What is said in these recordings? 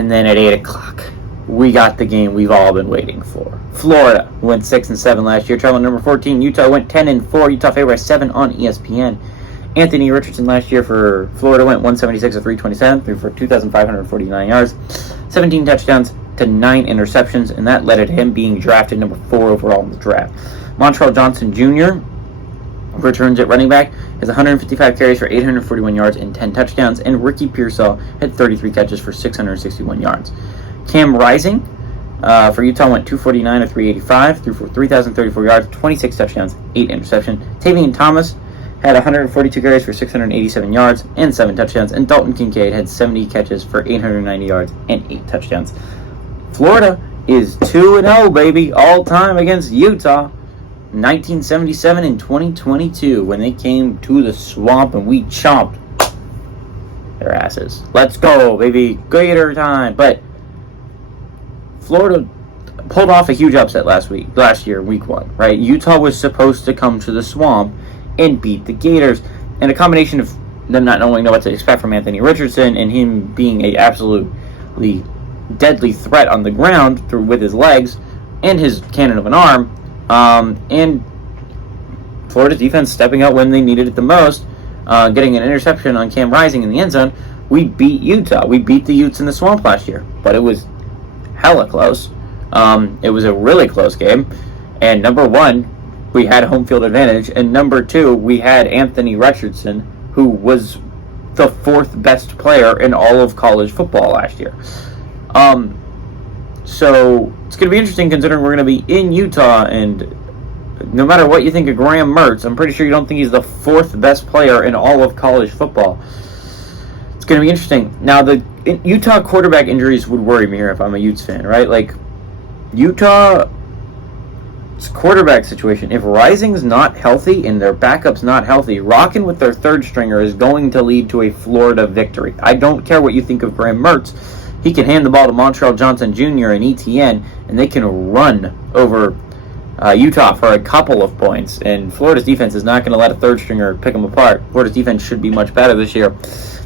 And then at 8 o'clock, we got the game we've all been waiting for. Florida went 6-7 last year. Traveling number 14. Utah went 10-4. Utah favored by 7 on ESPN. Anthony Richardson last year for Florida went 176 of 327, threw for 2,549 yards, 17 touchdowns to 9 interceptions, and that led to him being drafted number 4 overall in the draft. Montrell Johnson Jr. returns at running back, has 155 carries for 841 yards and 10 touchdowns, and Ricky Pearsall had 33 catches for 661 yards. Cam Rising for Utah went 249 of 385, threw for 3,034 yards, 26 touchdowns, 8 interceptions. Tavian Thomas had 142 carries for 687 yards and 7 touchdowns, and Dalton Kincaid had 70 catches for 890 yards and 8 touchdowns. Florida is 2-0, baby, all time against Utah. 1977 and 2022 when they came to the Swamp and we chomped their asses. Let's go, baby. Gator time. But Florida pulled off a huge upset last year, week 1, right? Utah was supposed to come to the Swamp and beat the Gators. And a combination of them not knowing what to expect from Anthony Richardson and him being a absolutely deadly threat on the ground with his legs and his cannon of an arm, and Florida's defense stepping out when they needed it the most, getting an interception on Cam Rising in the end zone. We beat Utah. We beat the Utes in the Swamp last year, but it was hella close. It was a really close game, and number 1, we had home field advantage, and number 2, we had Anthony Richardson, who was the 4th best player in all of college football last year. So it's going to be interesting considering we're going to be in Utah, and no matter what you think of Graham Mertz, I'm pretty sure you don't think he's the 4th best player in all of college football. It's going to be interesting. Now, the Utah quarterback injuries would worry me here if I'm a Utes fan, right? Like, Utah's quarterback situation, if Rising's not healthy and their backup's not healthy, rocking with their 3rd stringer is going to lead to a Florida victory. I don't care what you think of Graham Mertz. He can hand the ball to Montrell Johnson Jr. and ETN, and they can run over Utah for a couple of points. And Florida's defense is not going to let a 3rd stringer pick them apart. Florida's defense should be much better this year.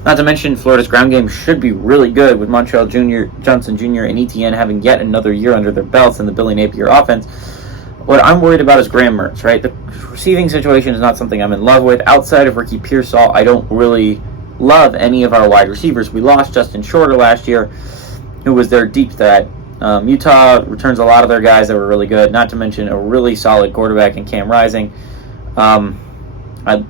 Not to mention, Florida's ground game should be really good with Montrell Johnson Jr. and ETN having yet another year under their belts in the Billy Napier offense. What I'm worried about is Graham Mertz, right? The receiving situation is not something I'm in love with. Outside of Ricky Pearsall, I don't really love any of our wide receivers. We lost Justin Shorter last year, who was their deep threat. Utah returns a lot of their guys that were really good, not to mention a really solid quarterback in Cam Rising. I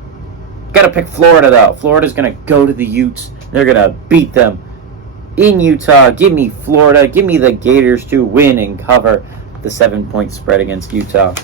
got to pick Florida, though. Florida's going to go to the Utes. They're going to beat them in Utah. Give me Florida. Give me the Gators to win and cover the 7-point spread against Utah.